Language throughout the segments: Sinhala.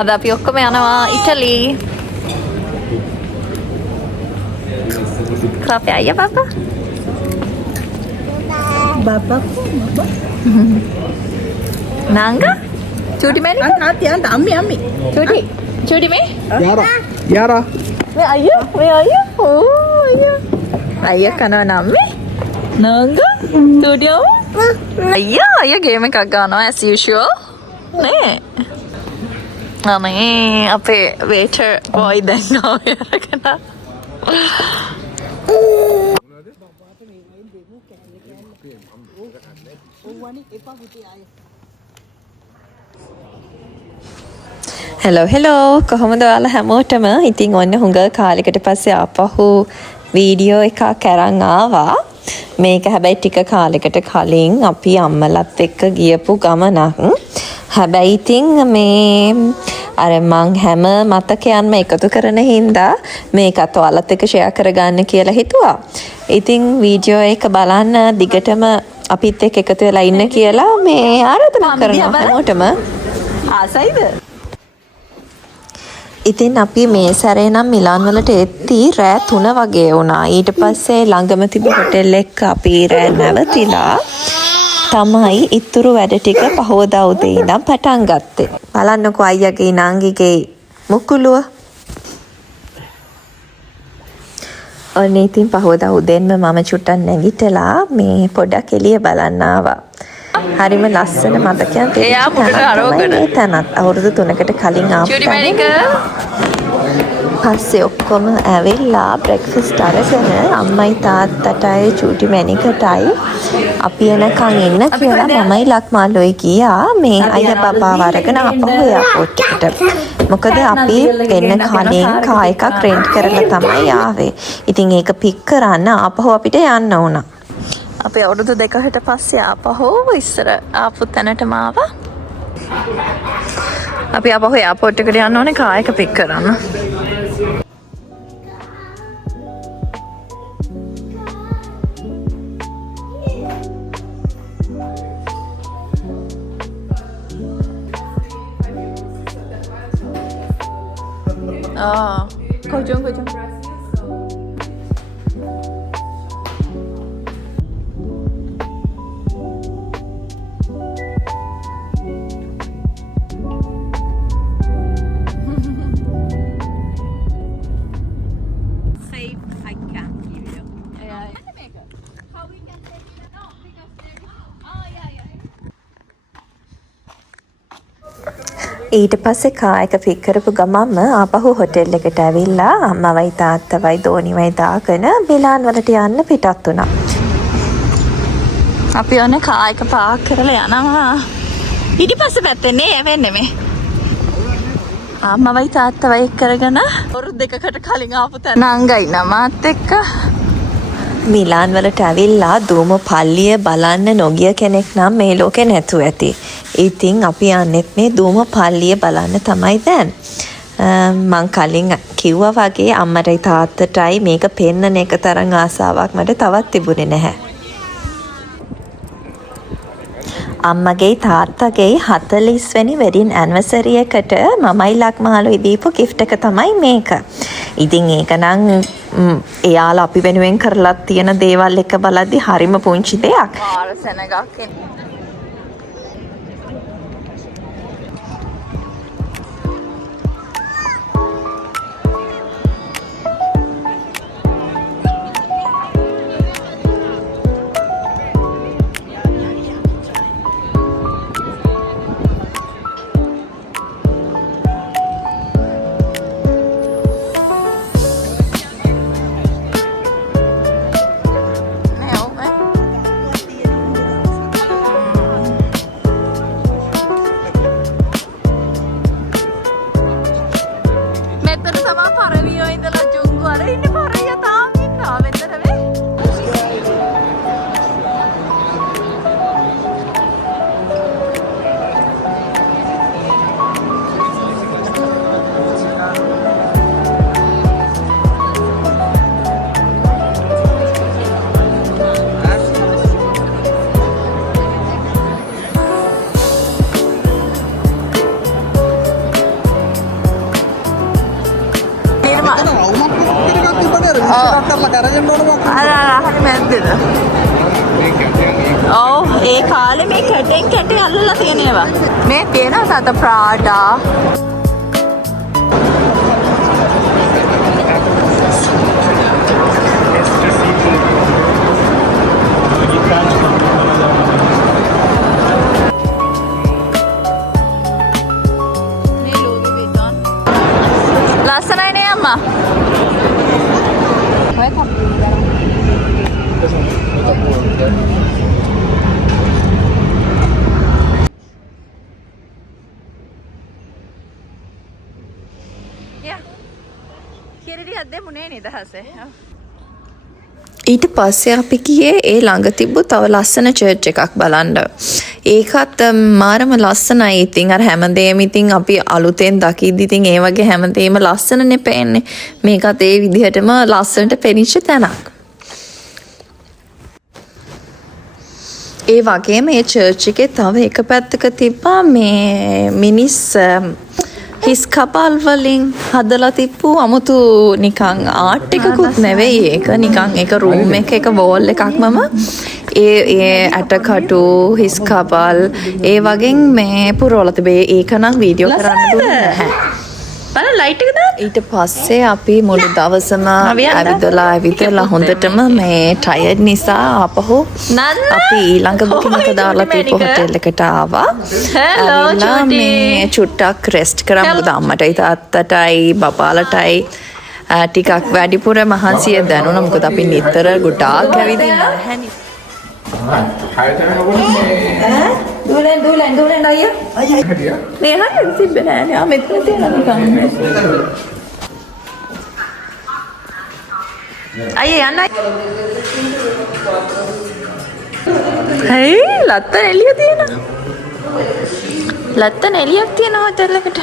අද අපි ඔක්කොම යනවා ඉටලි. Kopi aja papa. Bapakku, bapak. Nangga? Cuti main? Hati anda, Ami. Cuti main? Yara. Me ayah. Oh ayah. Ayah kana namme? Nangga? Cuti apa? Ayah game එකක් ගන්නවා as usual. නේ. අනේ අපේ waiter boy දැන් ආවයරකන. හෙලෝ කොහොමද ඔයාලා හැමෝටම? ඉතින් ඔන්න හුඟ කාලෙකට පස්සේ ආපහු වීඩියෝ එකක් අරන් ආවා. මේක හැබැයි ටික කාලෙකට කලින් අපි අම්මලත් එක්ක ගියපු ගමනක්. හැබැයි ඉතින් මේ අර මං හැම මතකයන්ම එකතු කරන හින්දා මේකත් ඔයාලත් එක්ක ෂෙයා කරගන්න කියලා හිතුවා. ඉතින් වීඩියෝ එක බලන්න දිගටම අපිත් එක්ක එකතු වෙලා ඉන්න කියලා මේ ආරාධනා කරනවා හැමෝටම. ආසයිද? ඉතින් අපි මේ සැරේ නම් මිලාන් වලට එද්දී රෑ 3 වගේ වුණා. ඊට පස්සේ ළඟම තිබු හොටෙල් එක අපි රෑ නැවතිලා තමයි ඉතුරු වැඩ ටික පහවදා උදේ ඉඳන් පටන් ගත්තේ. බලන්නකෝ අයියාගේ නංගිගේ මුකුලුව. ඔන්න ඉතින් පහවදා උදේන්ම මම චුට්ටක් නැගිටලා මේ පොඩක් එළිය බලන්න ආවා. හරිම ලස්සන මතකයන් තියෙනවා. තැනත් අවුරුදු 3කට කලින් ආපු පස්සේ ඔක්කොම ඇවිල්ලා බ්‍රෙක්ෆාස්ට් අරගෙන අම්මයි තාත්තටයි චූටි මැනිකටයි අපි එනකන් ඉන්න කියලා මමයි ලක්මාලුයි ගියා මේ අයියා බබාව අරගෙන ආපහු එයාපෝට් එකට. මොකද අපි එන්න කලින් කාර් එකක් රෙන්ට් කරලා තමයි ආවේ. ඉතින් ඒක පික් කරන්න ආපහු අපිට යන්න වුණා. අපි අවුරුදු 2කට පස්සේ ආපහු ඉස්සර ආපු තැනටම ආවා. අපි ආපහු එයාපෝට් එකට යන්න ඕනේ කාර් එක පික් කරන්න. Kojong. ඊට පස්සේ කාර් එක පික් කරපු ගමන්ම ආපහු හොටෙල් එකට ඇවිල්ලා අම්මවයි තාත්තවයි දෝනිවයි දාගෙන මිලාන් වලට යන්න පිටත් වුණා. අපි ඔන්න කාර් එක පාක් කරලා යනවා. ඊට පස්සේ පැත්තේ නේ වෙන්නේ මේ. අම්මවයි තාත්තවයි කරගෙන අවුරුදු 2කට කලින් ආපු තැන නංගයි නමත් එක්ක මිලාන් වලට ඇවිල්ලා දූම පල්ලිය බලන්න නොගිය කෙනෙක් නම් මේ ලෝකේ නැතුව ඇති. ඉතින් අපි යන්නෙත් මේ දූම පල්ලිය බලන්න තමයි දැන්. මං කලින් කිව්වා වගේ අම්මටයි තාත්තටයි මේක පෙන්නන එක තරම් ආසාවක් මට තවත් තිබුණේ නැහැ. අම්මගේ තාත්තගේ 40 වෙනි වෙඩින් ඇනිවර්සරි එකට මමයි ලක්මාලුයි දීපු gift එක තමයි මේක. ඉතින් ඒක නම් එයාලා අපි වෙනුවෙන් කරලා තියෙන දේවල් එක බලද්දි හරිම පුංචි දෙයක්. ආරසනගක් හරි මැද්දේද? ඔව් ඒ කාලේ මේ කැටෙන් කැටේ අල්ලලා තියෙන ඒවා. මේ තියෙනවා තත ප්‍රාඩා. ලස්සනයි නේ අම්මා. ඊට පස්සේ අපි ගියේ ඒ ළඟ තිබ්බ තව ලස්සන චර්ච් එකක් බලන්න. ඒකත් මාරම ලස්සනයි. ඉතින් අර හැමදේම ඉතින් අපි අලුතෙන් දකිද්දි ඉතින් ඒ වගේ හැමදේම ලස්සනනේ පේන්නේ. මේකත් ඒ විදිහටම ලස්සනට පෙනිච්ච තැනක්. ඒ වගේම මේ චර්ච් එකේ තව එක පැත්තක තිබ්බා මේ මිනිස් හිස් කපල් වලින් හදලා තිබ්බු අමුතු නිකන් ආර්ට් එකකුත් නෙවෙයි ඒක නිකන් ඒක රූම් එක වෝල් එකක්මම ඒ ඇටකටු හිස් කපල් ඒ වගේ මේ පුරවලා තිබේ ඒක නම් වීඩියෝ කරන්න දුන්නේ නැහැ. බලන්න ලයිට් එක දාන්න. ඊට පස්සේ අපි මුළු දවසම ඇවිදලා හොඳටම මේ ටයර්ඩ් නිසා ආපහු අපි ඊළඟ බුකින් එක දාලා තිබ්බ හොටෙල් එකට ආවා. ඇවිල්ලා මේ චුට්ටක් රෙස්ට් කරා. මොකද අම්මටයි තාත්තටයි බබාලටයි ටිකක් වැඩිපුර මහන්සිය දැනුණා. මොකද අපි නිතර ගොඩාක් ඇවිදින්න නැහැනේ. දුලෙන් අයියා මේ හරියට තිබ්බේ නෑනේ. මෙතන තියෙනවා නිකන්. අයියා යන්නයි. හේ ලත්තන එළිය තියෙනවා. ලත්තන එළියක් තියෙනවා හොටෙල් එකට.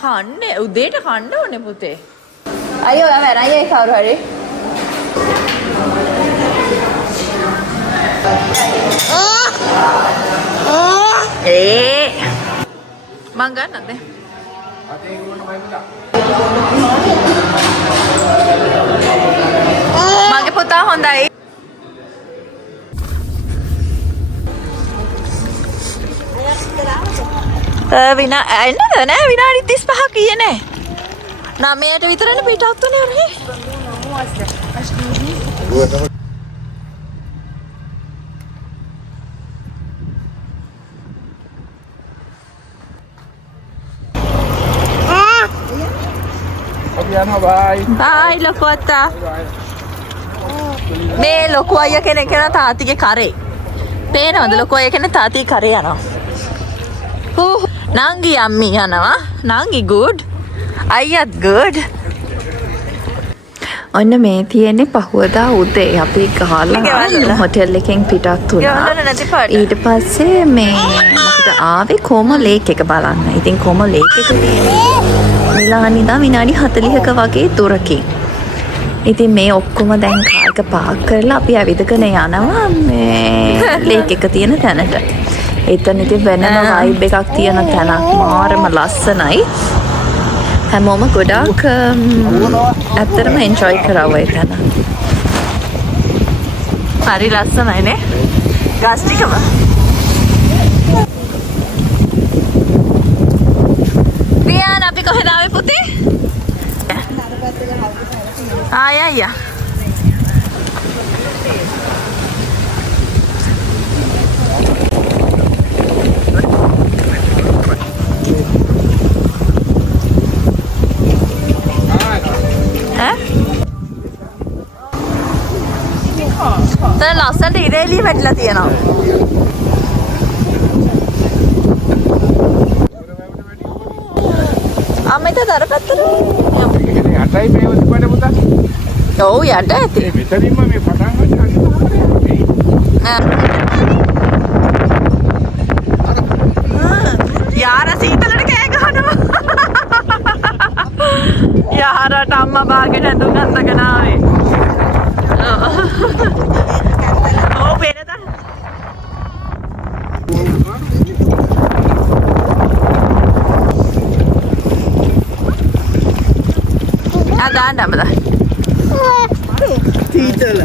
කන්නේ උදේට කන්න ඕනේ පුතේ. අයියෝ ඔයා වැරයි ඒ කවුරු හරි. මං ගන්නද? මගේ පුතා හොඳයි. එන්නද නෑ විනාඩි 35ක් ගියේ නෑ. 9ට විතරනේ පිටත් උනේ උනේ. බයි ලොකු අත්තා. මේ ලොකු අයියා කෙනෙක් යන තාත්තිගේ කරේ. පේනවද ලොකු අයියා කෙනෙක් තාත්තිගේ කරේ යනවා. නංගි අම්මි යනවා. නංගි good. අයියත් good. ඔන්න මේ තියෙන්නේ පහුවදා උදේ අපි ගහලා හොටෙල් එකෙන් පිටත් වුණා. ඊට පස්සේ මේ මොකද ආවේ කොම ලේක් එක බලන්න. ඉතින් කොම ලේක් එක තියෙන්නේ මිලාන් ඉඳන් විනාඩි 40ක වගේ දුරකින්. ඉතින් මේ ඔක්කොම දැන් කාර් එක පාක් කරලා අපි ඇවිදගෙන යනවා මේ ලේක් එක තියෙන තැනට. එතන ඉතින් වෙනම වයිබ් එකක් තියෙන තැනක්. මාරම ලස්සනයි. හැමෝම ගොඩාක් ඇත්තටම එන්ජොයි කරා ඒ තැන. හරි ලස්සනයි නේ. ගස් ටිකම. පියාන අපි කොහෙද ආවේ පුතේ? ආයා. දැන් ලස්සනට ඉරේලිය වැටිලා තියෙනවා. අම්මේ තර පැත්තට. යටයි මේ වදිපඩ පුතා. ඔව් යට ඇති. මෙතනින්ම මේ පටන් ගන්න. යාර සීතලට කෑ ගහනවා. යාරට අම්මා බාගෙට ඇඳුම් අඳගෙන ආවේ. ඔව් වෙනද? දාන්න අපදා. සීතල.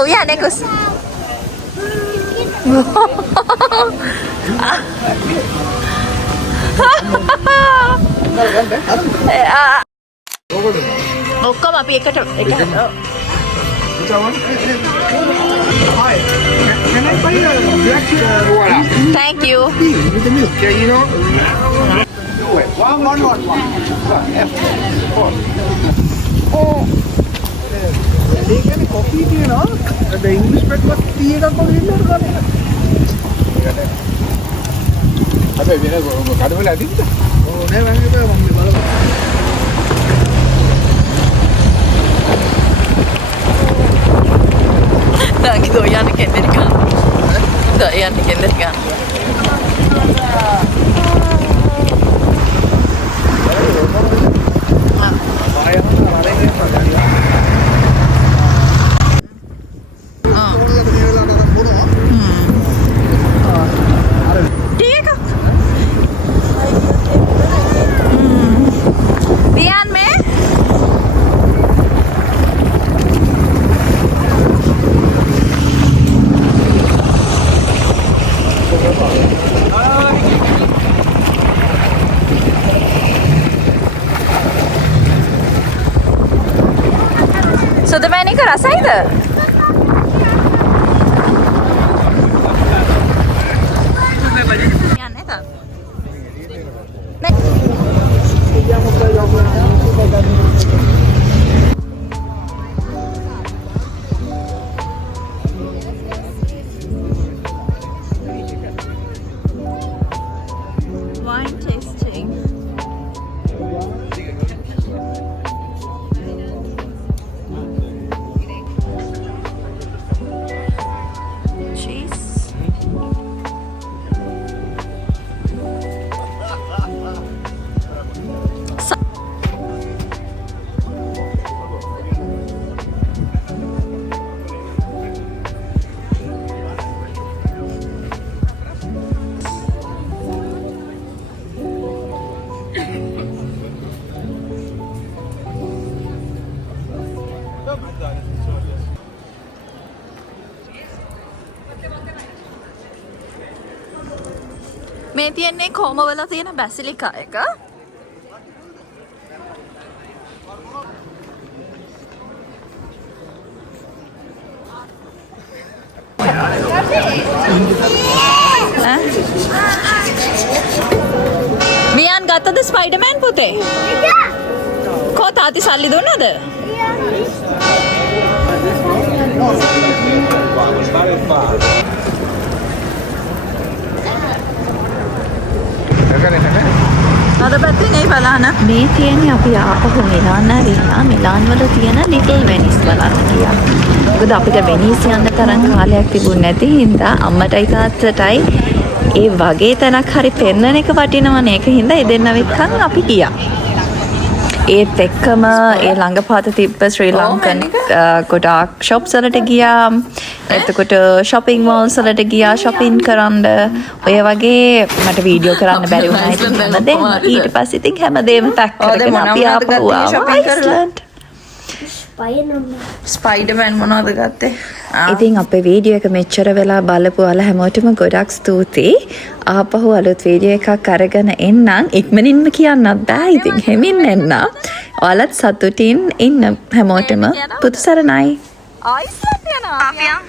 Uyan Negus. ඔක්කොම අපි එකට Hi. Can I buy a black Thank you. with the milk? Yeah, you know. One. They can coffee tea, no? The English breakfast tea එකක් වගේ ඉන්නවද ගන්න? හැබැයි වෙන කඩවල ඇදින්ද? ඕ නෑ මම බලමු. Dai, do yan kendirikan. Da yan kendirikan. Sudah ke rasa itu? Wine tasting. මේ තියන්නේ කොමවල තියෙන බැසිලිකා එක. වියන් ගත්තද ස්පයිඩර්මෑන් පුතේ? කෝ තාත්ති සල්ලි දුන්නද? Agak අද පැත්තෙන් ඒ බලන්න. මේ තියෙන්නේ අපි ආපහු මිලාන් ඇවිල්ලා මිලාන් වල තියෙන ලිටල් වෙනිස් බලන්න ගියා. මොකද අපිට වෙනිස් යන්න තරම් කාලයක් තිබුණ නැති හින්දා අම්මටයි තාත්තටයි ඒ වගේ තැනක් හරි පෙන්වන එක වටිනවනේ. ඒක හින්දා ඒ දෙන්න වෙක්කන් අපි ගියා. ඒත් එක්කම ඒ ළඟපාත තිබ්බ ශ්‍රී ලංකන් ගොඩාක් ෂොප්ස් වලට ගියා. එතකොට shopping malls වලට ගියා shopping කරන්න. ඔය වගේ මට වීඩියෝ කරන්න බැරි වුණා ඉතින් හැමදේම. ඊට පස්සේ ඉතින් හැමදේම පැක් කරගෙන අපි ආපහු ආවා අයිස්ලන්ඩ්. ස්පයිඩර්මෑන් මොනවද ගත්තේ? ඉතින් අපේ වීඩියෝ එක මෙච්චර වෙලා බලපු ඔයාලා හැමෝටම ගොඩක් ස්තුතියි. ආපහු අලුත් වීඩියෝ එකක් අරගෙන එන්නම්. ඉක්මනින්ම කියන්නත් බෑ. ඉතින් හෙමින් එන්න. ඔයාලත් සතුටින් ඉන්න හැමෝටම පුතු සරණයි. ආයිස්ලන්ඩ් යනවා.